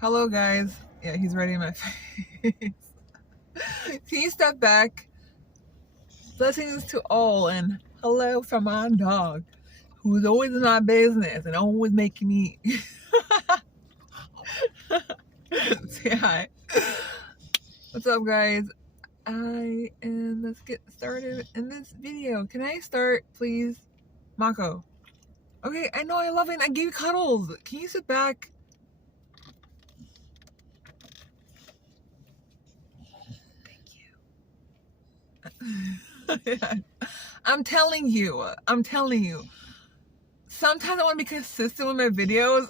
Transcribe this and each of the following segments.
Hello, guys. Yeah, he's right in my face. Can you step back? Blessings to all, and hello from my dog, who's always in my business and always making me say hi. What's up, guys? Let's get started in this video. Can I start, please? Mako. Okay, I know, I love it. I gave you cuddles. Can you sit back? Thank you. I'm telling you. Sometimes I want to be consistent with my videos.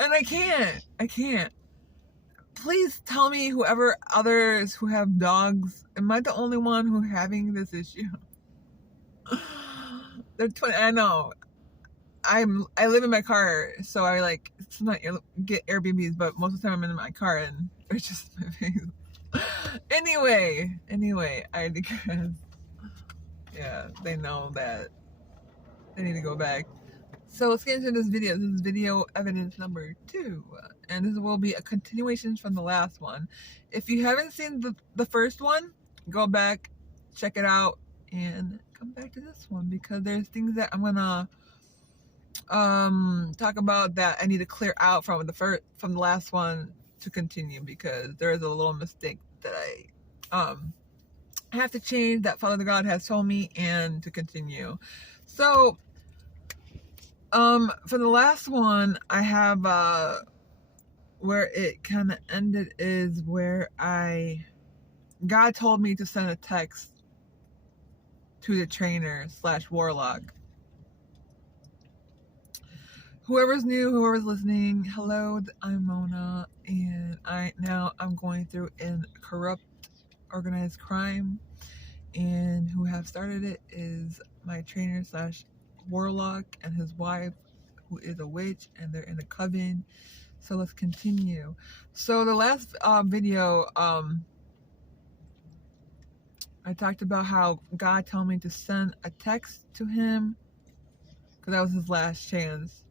And I can't. Please tell me, whoever others who have dogs, am I the only one who having this issue? They're 20. I know. I live in my car, so I sometimes get Airbnbs, but most of the time I'm in my car and it's just my face. Anyway, I digress. Yeah, they know that they need to go back. So let's get into this video. This is video evidence number 2. And this will be a continuation from the last one. If you haven't seen the first one, go back, check it out, and come back to this one, because there's things that I'm gonna talk about that I need to clear out from the last one to continue, because there is a little mistake that I have to change that Father God has told me, and to continue. So for the last one, I have where it kind of ended is where God told me to send a text to the trainer / warlock. Whoever's new, whoever's listening, hello, I'm Mona, and I'm going through in corrupt organized crime, and who have started it is my trainer / warlock and his wife, who is a witch, and they're in a coven. So let's continue. So the last video, I talked about how God told me to send a text to him, because that was his last chance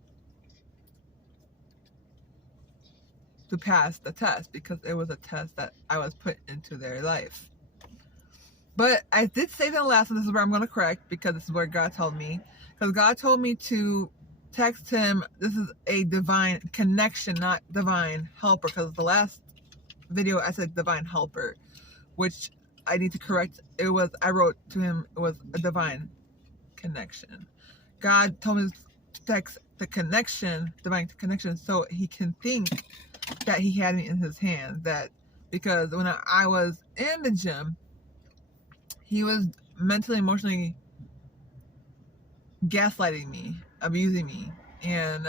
to pass the test, because it was a test that I was put into their life. But I did say in the last one, this is where I'm going to correct, because this is where God told me. Because God told me to text him, this is a divine connection, not divine helper, because the last video I said divine helper, which I need to correct. I wrote to him, it was a divine connection. God told me to text the connection, divine connection, so he can think that he had me in his hands. That because when I was in the gym, he was mentally, emotionally gaslighting me, abusing me, and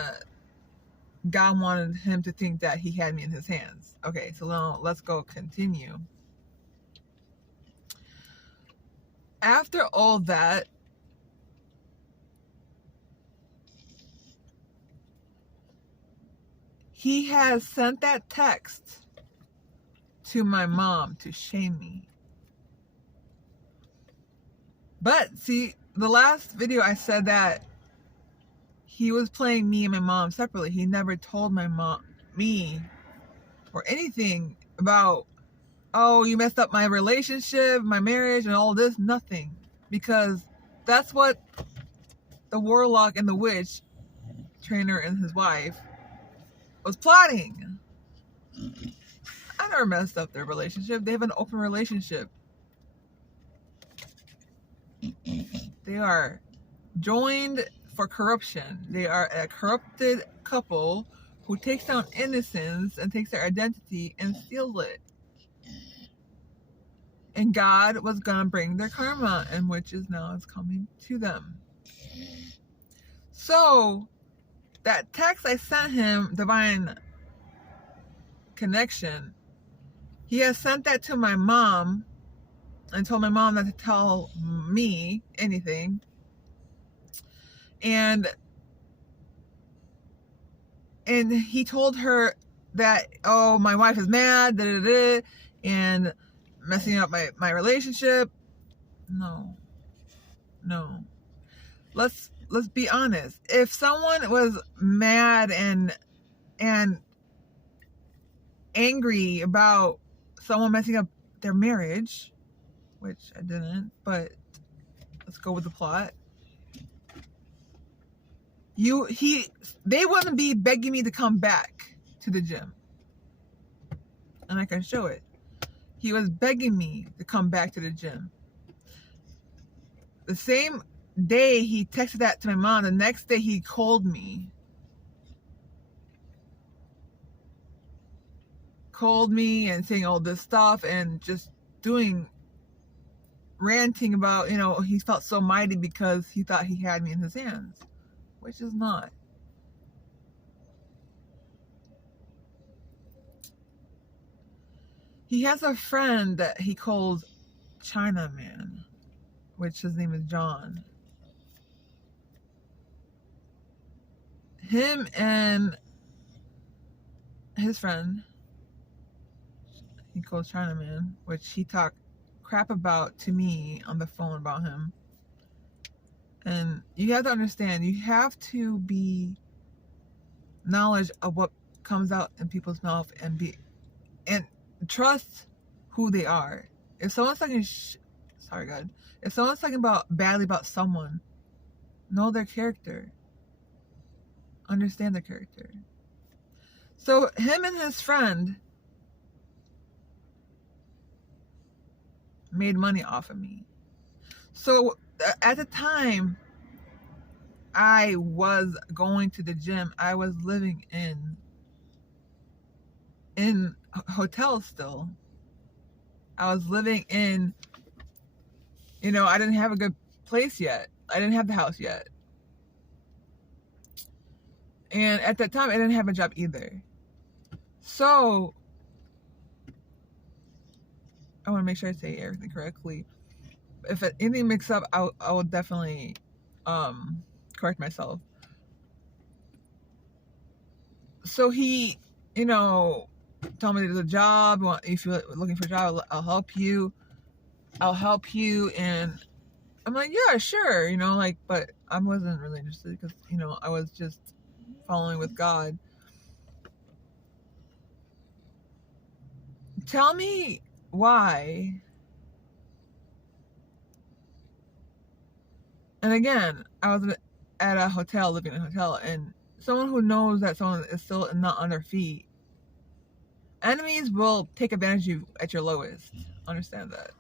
God wanted him to think that he had me in his hands. Okay, so now let's go continue. After all that, he has sent that text to my mom to shame me. But see, the last video I said that he was playing me and my mom separately. He never told me, or anything about, oh, you messed up my relationship, my marriage, and all this. Nothing. Because that's what the warlock and the witch trainer and his wife was plotting. I never messed up their relationship. They have an open relationship. They are joined for corruption. They are a corrupted couple who takes down innocence and takes their identity and steals it. And God was gonna bring their karma, and which is now is coming to them. So that text I sent him, divine connection, he has sent that to my mom and told my mom not to tell me anything. And he told her that, oh, my wife is mad, and messing up my relationship. No. Let's be honest. If someone was mad and and angry about someone messing up their marriage, which I didn't, but let's go with the plot. They wouldn't be begging me to come back to the gym. And I can show it. He was begging me to come back to the gym. The same day he texted that to my mom, the next day he called me. And saying all this stuff and just ranting about, he felt so mighty because he thought he had me in his hands, which is not. He has a friend that he calls Chinaman, which his name is John. Him and his friend, he calls Chinaman, which he talked crap about to me on the phone about him. And you have to understand, you have to be knowledge of what comes out in people's mouth and trust who they are. If someone's talking if someone's talking badly about someone, know their character. Understand their character. So him and his friend made money off of me. So at the time I was going to the gym, I was living in hotels still. I was living in, I didn't have a good place yet. I didn't have the house yet. And at that time, I didn't have a job either. So, I want to make sure I say everything correctly. If anything mixed up, I will definitely correct myself. So he, told me there's a job. If you're looking for a job, I'll help you. And I'm like, yeah, sure. But I wasn't really interested because, I was just following with God. Tell me why. And again, I was at a hotel, living in a hotel, and someone who knows that someone is still not on their feet, enemies will take advantage of you at your lowest. Understand that.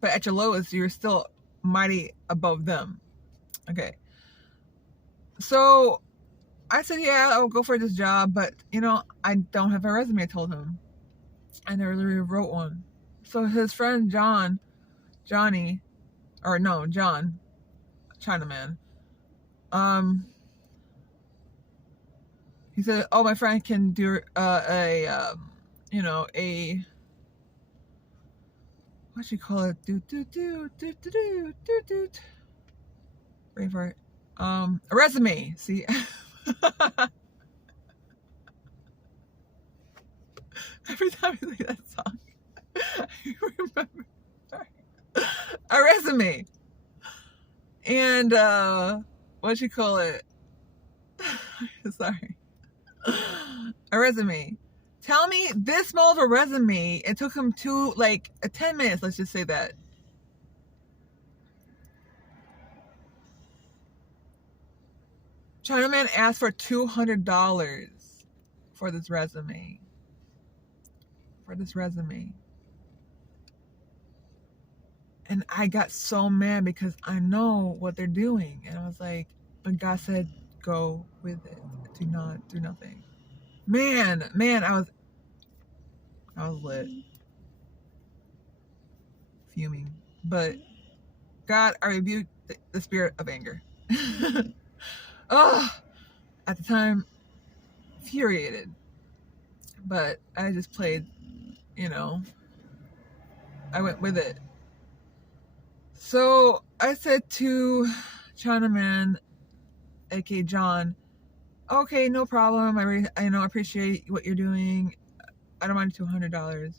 But at your lowest, you're still mighty above them. Okay. So I said, yeah, I'll go for this job, but, I don't have a resume, I told him. I never really wrote one. So his friend John, Chinaman, he said, oh, my friend can do what you call it? Wait for it. A resume. See? Every time I say that song, I remember. Sorry. A resume. And what you call it? Sorry. A resume. Tell me this small of a resume. It took him 10 minutes. Let's just say that. Chinaman asked for $200 for this resume. And I got so mad because I know what they're doing. And I was like, but God said, go with it. Do nothing. Man, I was lit. Fuming. But God, I rebuked the spirit of anger. At the time, infuriated. But I just played, I went with it. So I said to Chinaman, aka John, okay, no problem. I appreciate what you're doing. I don't mind $200.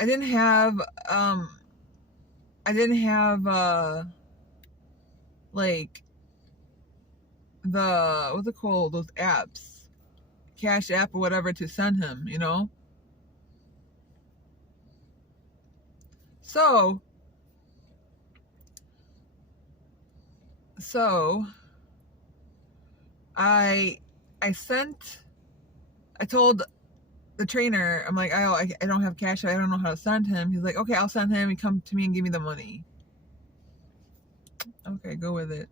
I didn't have what's it called, those apps, Cash App or whatever, to send him, you know. So I told the trainer, I'm like, I don't have cash, I don't know how to send him. He's like, okay, I'll send him. He come to me and give me the money. Okay, go with it.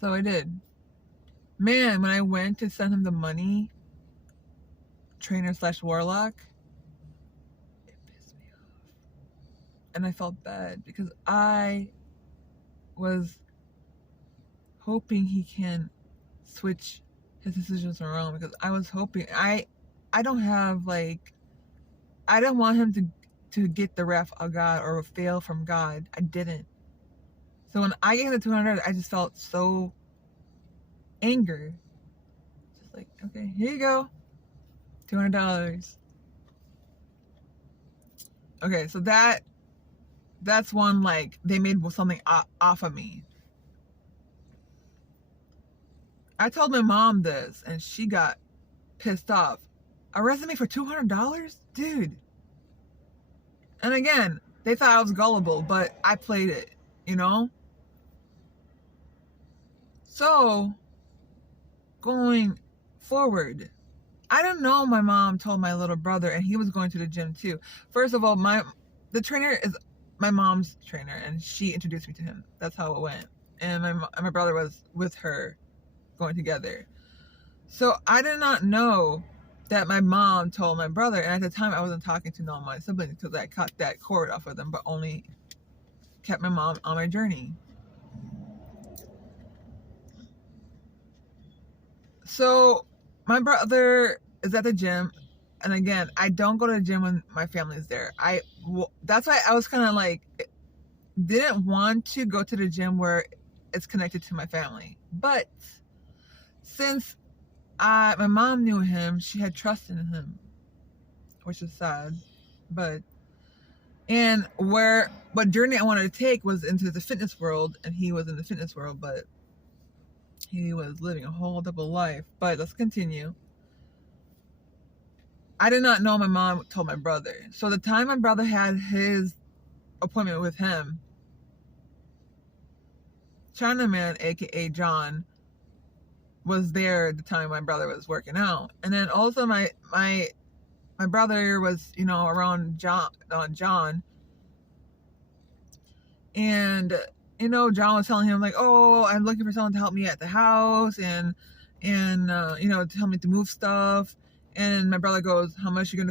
So I did. Man, when I went to send him the money, trainer/warlock, it pissed me off. And I felt bad because I was hoping he can switch his decisions around, because I was hoping, I don't have, like, I didn't want him to get the wrath of God or fail from God. I didn't. So when I gave him the $200, I just felt so anger. Just like, okay, here you go, $200. Okay, so that's one, like, they made something off of me. I told my mom this, and she got pissed off. Arrested me for $200? Dude. And again, they thought I was gullible, but I played it, you know? So, going forward, I don't know, my mom told my little brother, and he was going to the gym too. First of all, the trainer is my mom's trainer, and she introduced me to him. That's how it went. And my brother was with her, going together. So I did not know that my mom told my brother, and at the time I wasn't talking to none of my siblings because I cut that cord off of them, but only kept my mom on my journey. So my brother is at the gym, and again, I don't go to the gym when my family's there. That's why I was kind of like, didn't want to go to the gym where it's connected to my family. But since my mom knew him, she had trust in him, which is sad. But what journey I wanted to take was into the fitness world, and he was in the fitness world, but he was living a whole double life. But let's continue. I did not know my mom told my brother. So the time my brother had his appointment with him, Chinaman, aka John, was there at the time my brother was working out. And then also my brother was, around John. And, John was telling him, like, oh, I'm looking for someone to help me at the house and to help me to move stuff. And my brother goes, how much are you going to